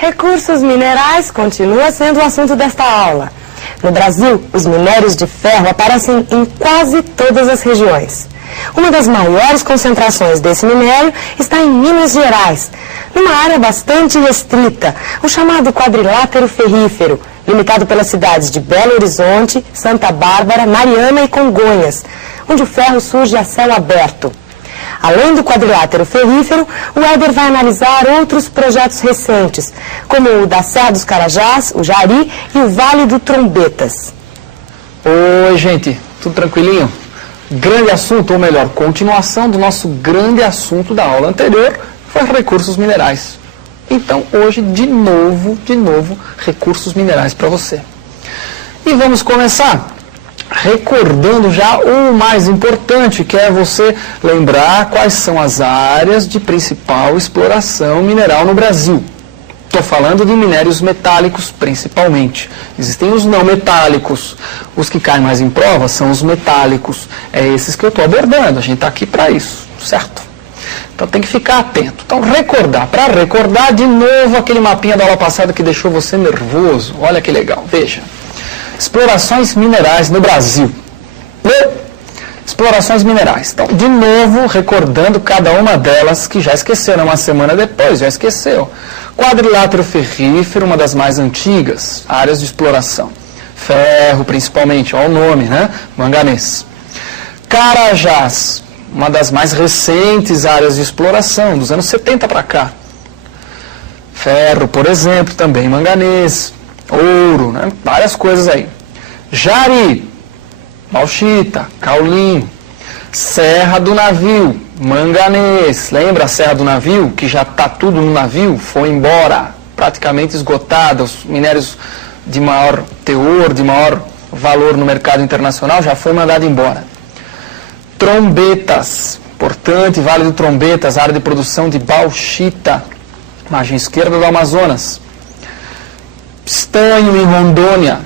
Recursos minerais continua sendo o assunto desta aula. No Brasil, os minérios de ferro aparecem em quase todas as regiões. Uma das maiores concentrações desse minério está em Minas Gerais, numa área bastante restrita, o chamado quadrilátero ferrífero, limitado pelas cidades de Belo Horizonte, Santa Bárbara, Mariana e Congonhas, onde o ferro surge a céu aberto. Além do quadrilátero ferrífero, o Éder vai analisar outros projetos recentes, como o da Serra dos Carajás, o Jari e o Vale do Trombetas. Oi, gente, tudo tranquilinho? Grande assunto, ou melhor, continuação do nosso grande assunto da aula anterior, foi recursos minerais. Então, hoje, de novo, recursos minerais para você. E vamos começar recordando já o mais importante, que é você lembrar quais são as áreas de principal exploração mineral no Brasil. Estou falando de minérios metálicos, principalmente. Existem os não metálicos. Os que caem mais em prova são os metálicos. É esses que eu estou abordando. A gente está aqui para isso, certo? Então tem que ficar atento. Então, para recordar de novo aquele mapinha da aula passada que deixou você nervoso. Olha que legal, veja. Explorações minerais no Brasil. Explorações minerais. Então, de novo, recordando cada uma delas, que já esqueceram, uma semana depois, já esqueceu. Quadrilátero ferrífero, uma das mais antigas, áreas de exploração. Ferro, principalmente, olha o nome, né? Manganês. Carajás, uma das mais recentes áreas de exploração, dos anos 70 para cá. Ferro, por exemplo, também manganês. Ouro, né? Várias coisas aí. Jari, bauxita, caulim, Serra do Navio, manganês. Lembra a Serra do Navio? Que já está tudo no navio, foi embora, praticamente esgotada. Os minérios de maior teor, de maior valor no mercado internacional já foi mandado embora. Trombetas, importante, Vale do Trombetas, área de produção de bauxita, margem esquerda do Amazonas. Estanho em Rondônia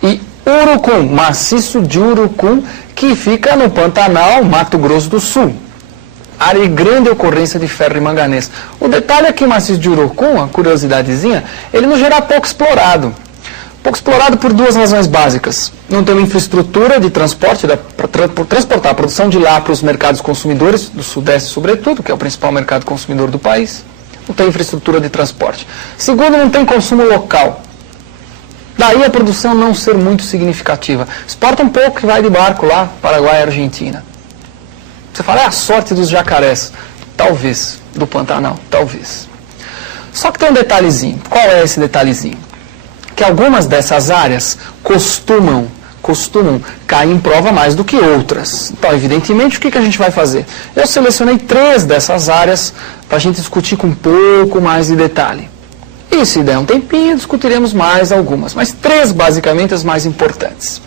e Urucum, maciço de Urucum, que fica no Pantanal, Mato Grosso do Sul. Área de grande ocorrência de ferro e manganês. O detalhe é que o maciço de Urucum, uma curiosidadezinha, ele no geral é pouco explorado. Pouco explorado por duas razões básicas. Não tem uma infraestrutura de transporte para transportar a produção de lá para os mercados consumidores, do Sudeste sobretudo, que é o principal mercado consumidor do país. Não tem infraestrutura de transporte. Segundo, não tem consumo local. Daí a produção não ser muito significativa. Exporta um pouco que vai de barco lá, Paraguai e Argentina. Você fala, é a sorte dos jacarés. Talvez, do Pantanal, talvez. Só que tem um detalhezinho. Qual é esse detalhezinho? Que algumas dessas áreas costumam cair em prova mais do que outras. Então, evidentemente, o que a gente vai fazer? Eu selecionei 3 dessas áreas para a gente discutir com um pouco mais de detalhe. E se der um tempinho, discutiremos mais algumas, mas 3 basicamente as mais importantes.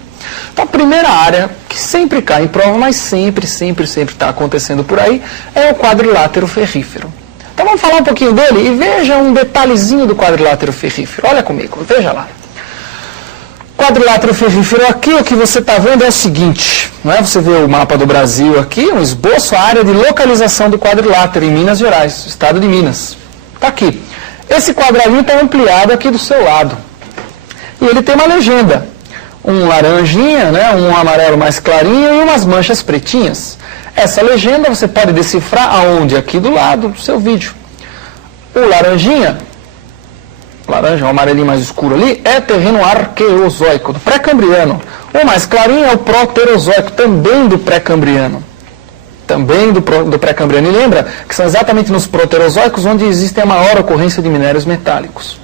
Então, a primeira área, que sempre cai em prova, mas sempre está acontecendo por aí, é o quadrilátero ferrífero. Então vamos falar um pouquinho dele e veja um detalhezinho do quadrilátero ferrífero. Olha comigo, veja lá. Quadrilátero ferrífero aqui, o que você está vendo é o seguinte, não é? Você vê o mapa do Brasil aqui, um esboço, a área de localização do quadrilátero em Minas Gerais, estado de Minas. Está aqui. Esse quadradinho está ampliado aqui do seu lado. E ele tem uma legenda. Um laranjinha, né? Um amarelo mais clarinho e umas manchas pretinhas. Essa legenda você pode decifrar aonde? Aqui do lado do seu vídeo. O laranjinha, laranja, o amarelinho mais escuro ali, é terreno arqueozoico, do pré-cambriano. O mais clarinho é o proterozoico, também do pré-cambriano. Também do pré-cambriano. E lembra que são exatamente nos proterozoicos onde existe a maior ocorrência de minérios metálicos.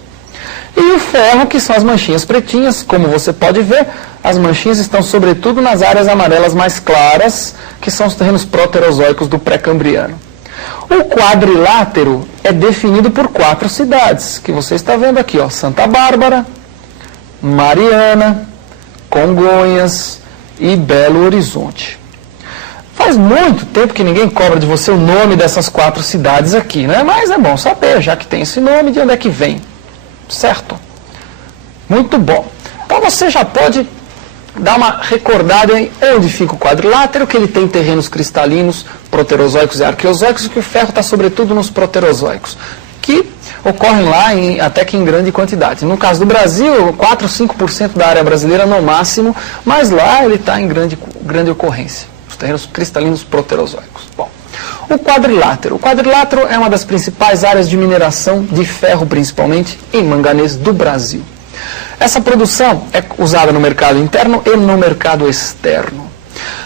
E o ferro, que são as manchinhas pretinhas, como você pode ver, as manchinhas estão sobretudo nas áreas amarelas mais claras, que são os terrenos proterozoicos do pré-cambriano. O quadrilátero é definido por 4 cidades, que você está vendo aqui, ó, Santa Bárbara, Mariana, Congonhas e Belo Horizonte. Faz muito tempo que ninguém cobra de você o nome dessas 4 cidades aqui, né? Mas é bom saber, já que tem esse nome, de onde é que vem. Certo? Muito bom. Então você já pode dar uma recordada em onde fica o quadrilátero, que ele tem terrenos cristalinos, proterozoicos e arqueozoicos, e que o ferro está sobretudo nos proterozoicos. que ocorrem lá até que em grande quantidade. No caso do Brasil, 4 ou 5% da área brasileira no máximo, mas lá ele está em grande ocorrência, os terrenos cristalinos proterozoicos. Bom, o quadrilátero. O quadrilátero é uma das principais áreas de mineração de ferro, principalmente, e manganês do Brasil. Essa produção é usada no mercado interno e no mercado externo.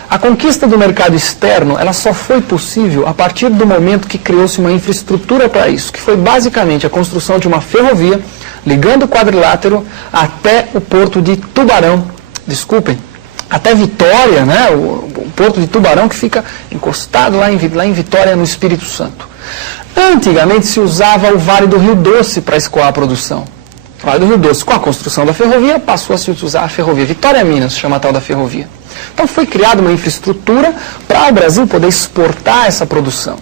A conquista do mercado externo, ela só foi possível a partir do momento que criou-se uma infraestrutura para isso, que foi basicamente a construção de uma ferrovia ligando o quadrilátero até o porto de Tubarão, até Vitória, né? O porto de Tubarão, que fica encostado lá em Vitória, no Espírito Santo. Antigamente se usava o Vale do Rio Doce para escoar a produção. O Vale do Rio Doce, com a construção da ferrovia, passou a se usar a ferrovia. Vitória-Minas chama a tal da ferrovia. Então foi criada uma infraestrutura para o Brasil poder exportar essa produção.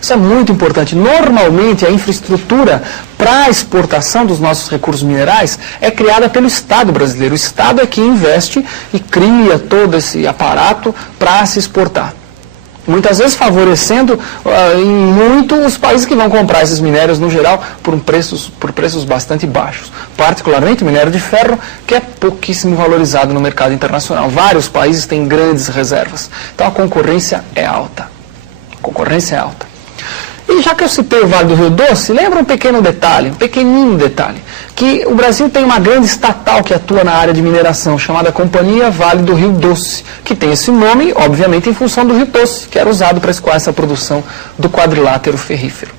Isso é muito importante. Normalmente a infraestrutura para a exportação dos nossos recursos minerais é criada pelo Estado brasileiro. O Estado é que investe e cria todo esse aparato para se exportar. Muitas vezes favorecendo em muito os países que vão comprar esses minérios no geral por preços bastante baixos. Particularmente o minério de ferro, que é pouquíssimo valorizado no mercado internacional. Vários países têm grandes reservas. Então a concorrência é alta. E já que eu citei o Vale do Rio Doce, lembra um pequeno detalhe, um pequenino detalhe, que o Brasil tem uma grande estatal que atua na área de mineração, chamada Companhia Vale do Rio Doce, que tem esse nome, obviamente, em função do Rio Doce, que era usado para escoar essa produção do quadrilátero ferrífero.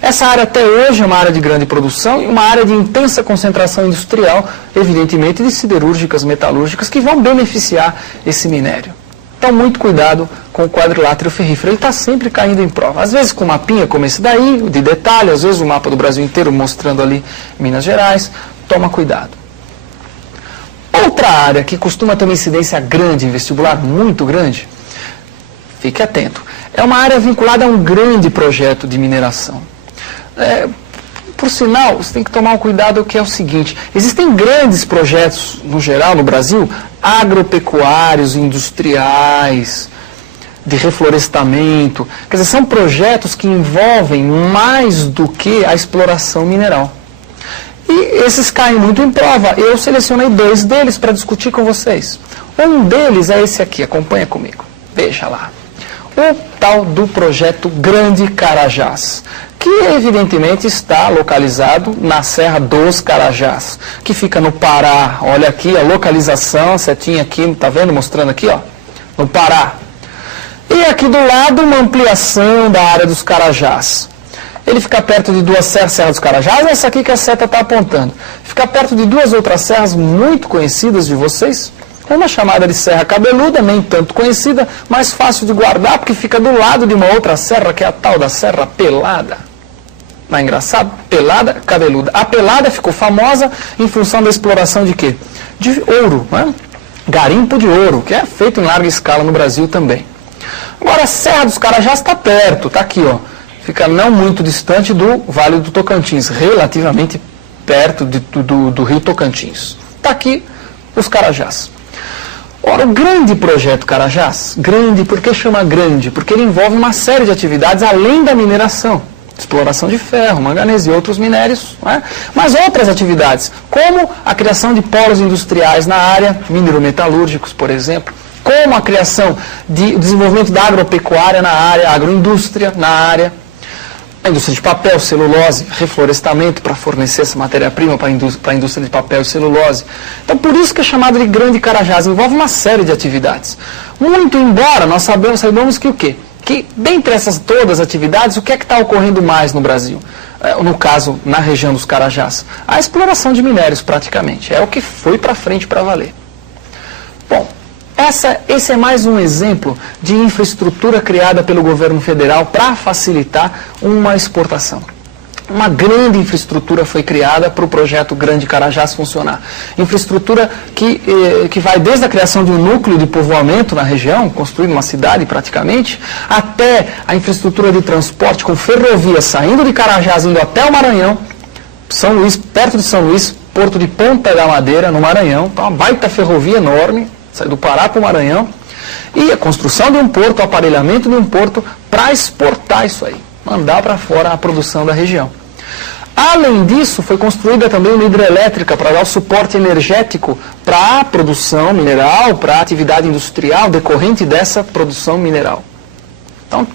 Essa área até hoje é uma área de grande produção e uma área de intensa concentração industrial, evidentemente de siderúrgicas, metalúrgicas, que vão beneficiar esse minério. Então, muito cuidado com o quadrilátero ferrífero. Ele está sempre caindo em prova. Às vezes com um mapinha como esse daí, de detalhe, às vezes o mapa do Brasil inteiro mostrando ali Minas Gerais. Toma cuidado. Outra área que costuma ter uma incidência grande em vestibular, muito grande, fique atento. É uma área vinculada a um grande projeto de mineração. Por sinal, você tem que tomar um cuidado que é o seguinte, existem grandes projetos, no geral, no Brasil, agropecuários, industriais, de reflorestamento. Quer dizer, são projetos que envolvem mais do que a exploração mineral. E esses caem muito em prova. Eu selecionei 2 deles para discutir com vocês. Um deles é esse aqui, acompanha comigo. Veja lá. O tal do projeto Grande Carajás, que evidentemente está localizado na Serra dos Carajás, que fica no Pará. Olha aqui a localização, setinha aqui, está vendo? Mostrando aqui, ó, no Pará. E aqui do lado uma ampliação da área dos Carajás. Ele fica perto de 2 serras, Serra dos Carajás, essa aqui que a seta está apontando. Fica perto de 2 outras serras muito conhecidas de vocês. Uma chamada de Serra Cabeluda, nem tanto conhecida, mais fácil de guardar, porque fica do lado de uma outra serra, que é a tal da Serra Pelada. Não é engraçado? Pelada, Cabeluda. A Pelada ficou famosa em função da exploração de quê? De ouro, né? Garimpo de ouro, que é feito em larga escala no Brasil também. Agora, a Serra dos Carajás está perto, está aqui, ó. Fica não muito distante do Vale do Tocantins, relativamente perto do Rio Tocantins. Está aqui os Carajás. Ora, o grande projeto Carajás, grande, por que chama grande? Porque ele envolve uma série de atividades além da mineração, exploração de ferro, manganês e outros minérios, né? Mas outras atividades, como a criação de polos industriais na área, minerometalúrgicos, por exemplo, como a criação de desenvolvimento da agropecuária na área, agroindústria na área, a indústria de papel, celulose, reflorestamento para fornecer essa matéria-prima para a indústria de papel e celulose. Então, por isso que é chamado de Grande Carajás, envolve uma série de atividades. Muito embora nós saibamos que o quê? Que, dentre essas todas as atividades, o que é que está ocorrendo mais no Brasil? No caso, na região dos Carajás? A exploração de minérios, praticamente. É o que foi para frente para valer. Bom, esse é mais um exemplo de infraestrutura criada pelo governo federal para facilitar uma exportação. Uma grande infraestrutura foi criada para o projeto Grande Carajás funcionar. Infraestrutura que vai desde a criação de um núcleo de povoamento na região, construindo uma cidade praticamente, até a infraestrutura de transporte com ferrovia saindo de Carajás, indo até o Maranhão, São Luís, perto de São Luís, Porto de Ponta da Madeira, no Maranhão. Então, uma baita ferrovia enorme, sai do Pará para o Maranhão. E a construção de um porto, o aparelhamento de um porto para exportar isso aí, mandar para fora a produção da região. Além disso, foi construída também uma hidrelétrica para dar o suporte energético para a produção mineral, para a atividade industrial decorrente dessa produção mineral. Então,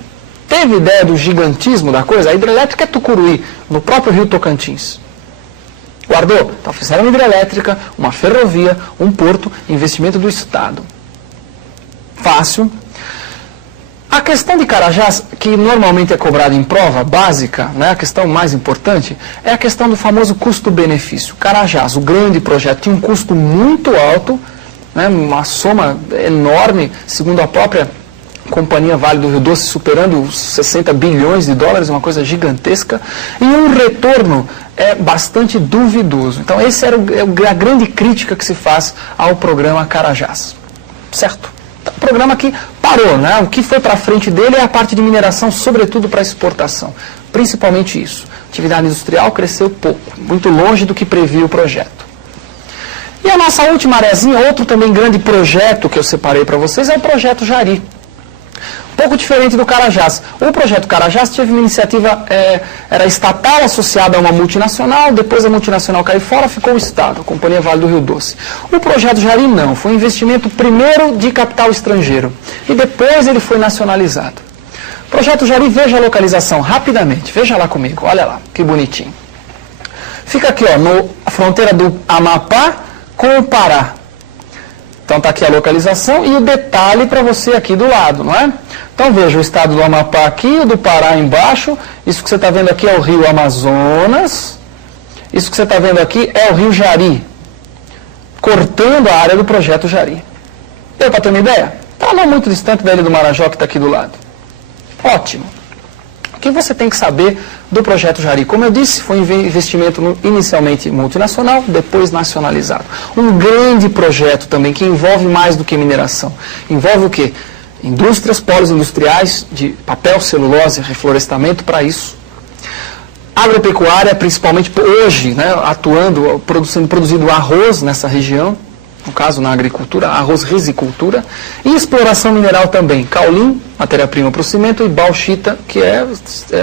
teve ideia do gigantismo da coisa? A hidrelétrica é Tucuruí, no próprio rio Tocantins. Guardou? Então, fizeram uma hidrelétrica, uma ferrovia, um porto, investimento do Estado. Fácil. A questão de Carajás, que normalmente é cobrada em prova básica, né, a questão mais importante, é a questão do famoso custo-benefício. Carajás, o grande projeto, tinha um custo muito alto, né, uma soma enorme, segundo a própria Companhia Vale do Rio Doce, superando os 60 bilhões de dólares, uma coisa gigantesca, e um retorno bastante duvidoso. Então, essa era a grande crítica que se faz ao programa Carajás. Certo? O programa que parou, né? O que foi para frente dele é a parte de mineração, sobretudo para exportação. Principalmente isso. A atividade industrial cresceu pouco, muito longe do que previa o projeto. E a nossa última areazinha, outro também grande projeto que eu separei para vocês, é o projeto Jari. Pouco diferente do Carajás. O projeto Carajás teve uma iniciativa, era estatal associada a uma multinacional, depois a multinacional caiu fora, ficou o Estado, a Companhia Vale do Rio Doce. O projeto Jari não, foi um investimento primeiro de capital estrangeiro e depois ele foi nacionalizado. O projeto Jari, veja a localização rapidamente, veja lá comigo, olha lá, que bonitinho. Fica aqui, ó, na fronteira do Amapá com o Pará. Então está aqui a localização e o detalhe para você aqui do lado, não é? Então veja o estado do Amapá aqui, o do Pará embaixo. Isso que você está vendo aqui é o rio Amazonas. Isso que você está vendo aqui é o rio Jari, cortando a área do projeto Jari. Deu para ter uma ideia? Está não muito distante da Ilha do Marajó, que está aqui do lado. Ótimo. O que você tem que saber do projeto Jari? Como eu disse, foi um investimento inicialmente multinacional, depois nacionalizado. Um grande projeto também que envolve mais do que mineração. Envolve o quê? Indústrias, polos industriais de papel, celulose, reflorestamento para isso. Agropecuária, principalmente hoje, né, atuando, sendo produzido arroz nessa região, no caso na agricultura, arroz risicultura, e exploração mineral também, caulim, matéria-prima para o cimento, e bauxita, que é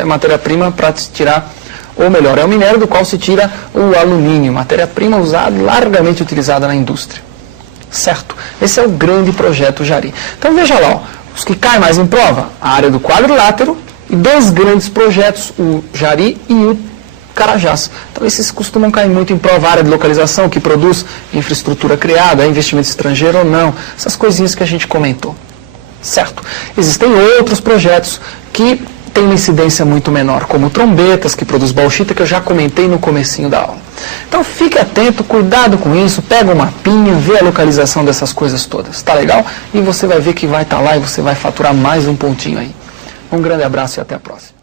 matéria-prima para tirar, ou melhor, é o minério do qual se tira o alumínio, matéria-prima usada, largamente utilizada na indústria. Certo? Esse é o grande projeto Jari. Então veja lá, ó, os que caem mais em prova, a área do quadrilátero e dois grandes projetos, o Jari e o Carajás. Então esses costumam cair muito em prova, a área de localização que produz infraestrutura criada, investimento estrangeiro ou não, essas coisinhas que a gente comentou. Certo? Existem outros projetos que têm uma incidência muito menor, como trombetas, que produz bauxita, que eu já comentei no comecinho da aula. Então fique atento, cuidado com isso, pega um mapinha, vê a localização dessas coisas todas, tá legal? E você vai ver que vai estar lá e você vai faturar mais um pontinho aí. Um grande abraço e até a próxima.